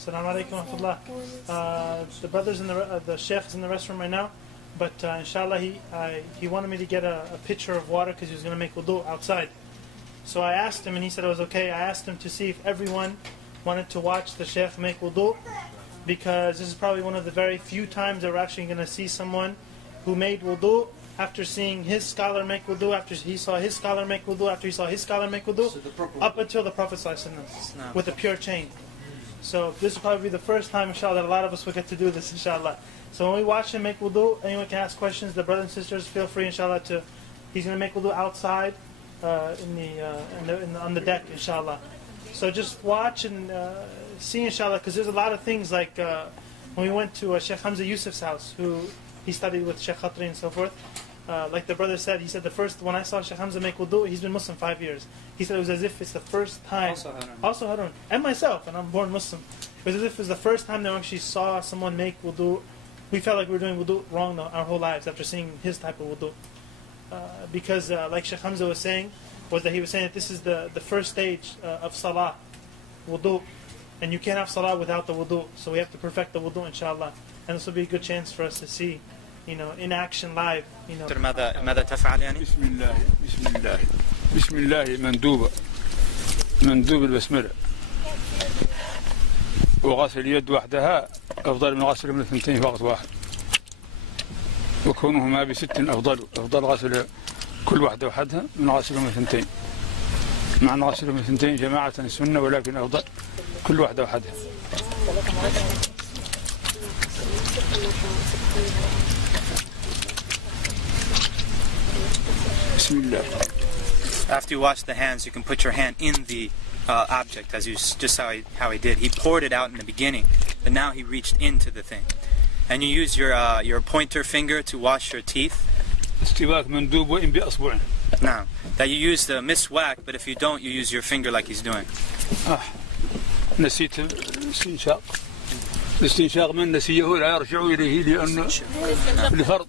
Assalamu alaikum wa rahmatullah. The brother's in the Sheikh is in the restroom right now, but inshallah he wanted me to get a pitcher of water because he was going to make wudu outside. So I asked him and he said it was okay. I asked him to see if everyone wanted to watch the Sheikh make wudu, because this is probably one of the very few times that we're actually going to see someone who made wudu after seeing his scholar make wudu, after he saw his scholar make wudu, after he saw his scholar make wudu, up until the Prophet ﷺ with a pure chain. So this will probably be the first time, inshallah, that a lot of us will get to do this, inshallah. So when we watch him make wudu, anyone can ask questions. The brothers and sisters, feel free, inshallah, he's going to make wudu outside on the deck, inshallah. So just watch and see, inshallah, because there's a lot of things like when we went to Sheikh Hamza Yusuf's house, who he studied with Sheikh Khatri and so forth. Like the brother said, he said when I saw Sheikh Hamza make wudu, he's been Muslim 5 years. He said it was as if it's the first time. Also Harun. And myself, and I'm born Muslim. It was as if it was the first time that we actually saw someone make wudu. We felt like we were doing wudu wrong our whole lives after seeing his type of wudu. Because like Sheikh Hamza was saying, he was saying that this is the first stage of salah, wudu. And you can't have salah without the wudu. So we have to perfect the wudu, inshallah. And this will be a good chance for us to see, in action live. ماذا تفعل يعني؟ بسم الله مندوب البسملة، وغسل اليد وحدها أفضل من غسل من الثنتين في وقت واحد، وكونهما بست أفضل غسل كل واحدة وحدها من غسل من الثنتين، مع أن غسل من الثنتين جماعة السنة، ولكن أفضل كل واحدة وحدها. After you wash the hands, you can put your hand in the object, as just how he did. He poured it out in the beginning, but now he reached into the thing. And you use your pointer finger to wash your teeth. Now, that you use the miswak, but if you don't, you use your finger like he's doing. نسيت الاستنشاق. الاستنشاق من نسيه لا يرجع إليه لأن الفرض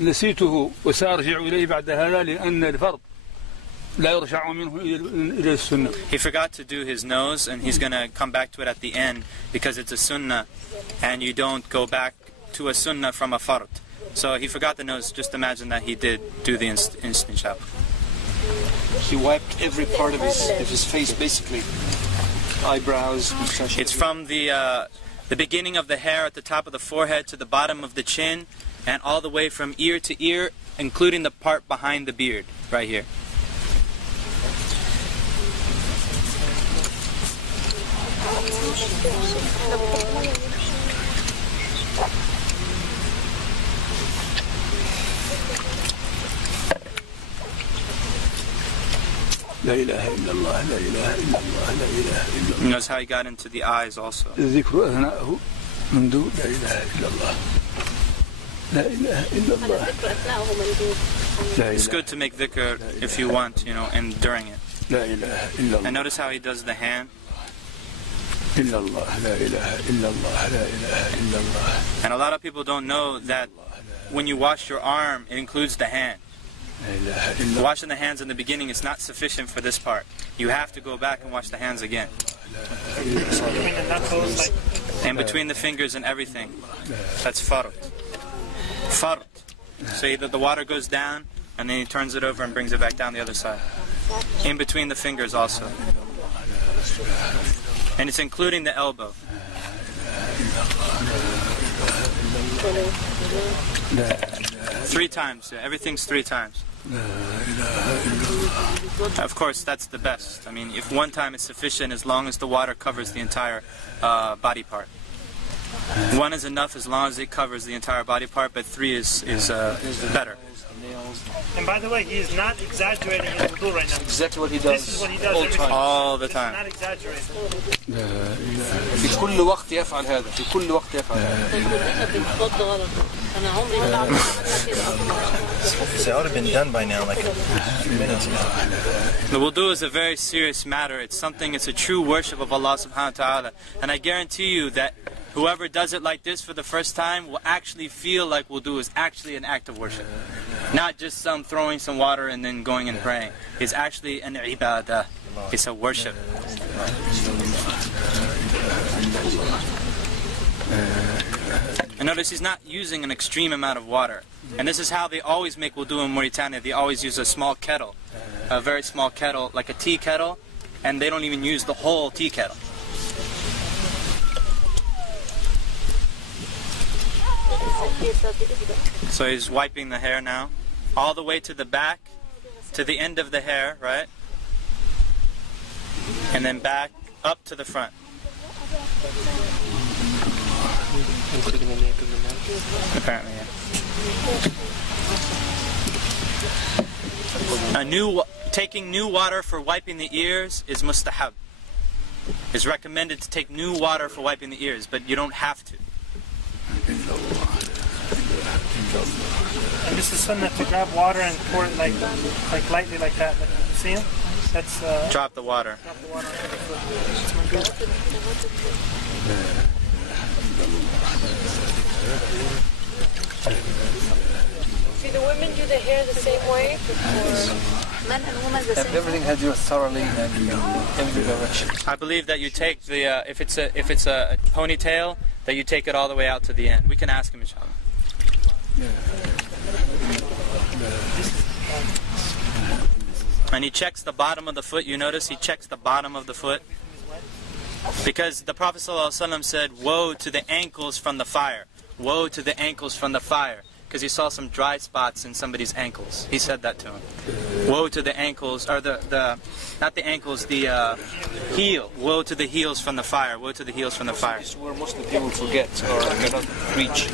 نسيته وسأرجع إليه بعد هذا لأن الفرض لا يرجع منه إلى السنة. He forgot to do his nose, and he's going to come back to it at the end because it's a sunnah, and you don't go back to a sunnah from a fard. So he forgot the nose. Just imagine that he did do the istinshaq. He wiped every part of his face, basically. Eyebrows, mustache. It's from the beginning of the hair at the top of the forehead to the bottom of the chin, and all the way from ear to ear, including the part behind the beard, right here. لا إله إلا الله لا إله إلا الله لا إله إلا الله. Notice how he got into the eyes also. الذكر أثناءه مندوب لا إله إلا الله لا إله إلا الله. It's good to make dhikr if you want, and during it. لا إله إلا الله. And notice how he does the hand. إلا الله لا إله إلا الله لا إله إلا الله. And a lot of people don't know that when you wash your arm, it includes the hand. Washing the hands in the beginning is not sufficient for this part. You have to go back and wash the hands again. And between the fingers and everything. That's fard. Fard. So the water goes down, and then he turns it over and brings it back down the other side. In between the fingers also. And it's including the elbow. Three times. Everything's 3 times. Of course, that's the best. I mean, if 1 time is sufficient, as long as the water covers the entire body part. 1 is enough as long as it covers the entire body part, but 3 is better. And by the way, he is not exaggerating his wudu right now. Exactly what he does. This is what he does all the time. Not exaggerating. في كل وقت يفعل هذا. في كل وقت يفعل هذا. It would have been done by now, like a few minutes ago. The wudu is a very serious matter. It's a true worship of Allah subhanahu wa ta'ala. And I guarantee you that whoever does it like this for the first time will actually feel like wudu is actually an act of worship. Not just throwing some water and then going and praying. It's actually an ibadah. It's a worship. And notice he's not using an extreme amount of water. And this is how they always make wudu in Mauritania. They always use a small kettle, a very small kettle, like a tea kettle, and they don't even use the whole tea kettle. So he's wiping the hair now, all the way to the back, to the end of the hair, right? And then back up to the front. Apparently, yeah. Taking new water for wiping the ears is mustahab. It's recommended to take new water for wiping the ears, but you don't have to. And this is sunnah to grab water and pour it like lightly like that. Like, you see him? That's drop the water. Drop the water onto the foot. Do the women do the hair the same way? Everything has you thoroughly in every direction. I believe that you take the if it's a ponytail, that you take it all the way out to the end. We can ask him, inshallah. And he checks the bottom of the foot. You notice he checks the bottom of the foot, because the Prophet ﷺ said, "Woe to the ankles from the fire! Woe to the ankles from the fire!" Because he saw some dry spots in somebody's ankles. He said that to him. Woe to the ankles, or not the ankles, the heel. Woe to the heels from the fire. Woe to the heels from the fire. This is where most of the people forget or cannot reach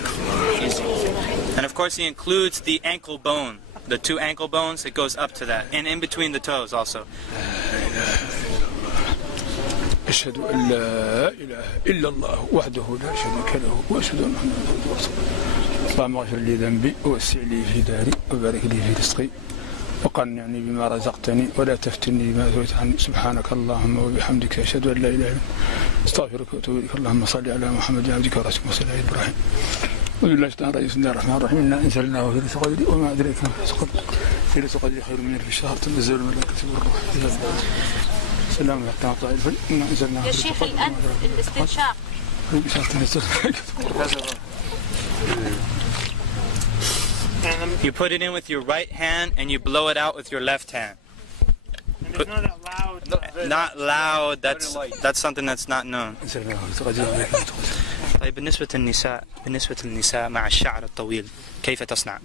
easily. And of course he includes the ankle bone, the two ankle bones. It goes up to that, and in between the toes also. أشهد أن لا إله إلا الله وحده لا شريك له وأشهد أن محمدا عبده ورسوله. اللهم اغفر لي ذنبي ووسع لي في داري وبارك لي في رزقي وقنعني بما رزقتني ولا تفتني بما أثرت عني. سبحانك اللهم وبحمدك أشهد أن لا إله إلا أنت أستغفرك وأتوب إليك. اللهم صل على محمد عبدك ورسولك وصل على إبراهيم. وبالله بسم الله الرحمن الرحيم. إنا أنزلناه في ليلة القدر وما أدريك ما ليلة القدر خير من ألف شهر تنزل الملائكة والروح فيها. سلام حتى مطلع الفجر. إنا أنزلناه. يا شيخ الأنف الاستنشاق. You put it in with your right hand and you blow it out with your left hand. And there's not that loud. Not loud. That's something that's not known. طيب بالنسبة للنساء مع الشعر الطويل كيف تصنع؟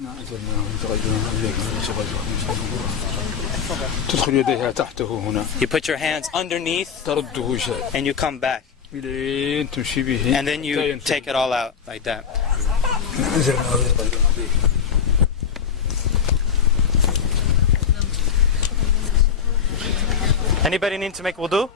تدخل يديها تحته هنا. You put your hands underneath ترده شيء. and you come back. تمشي به. And then you take it all out like that. Anybody need to make wudu?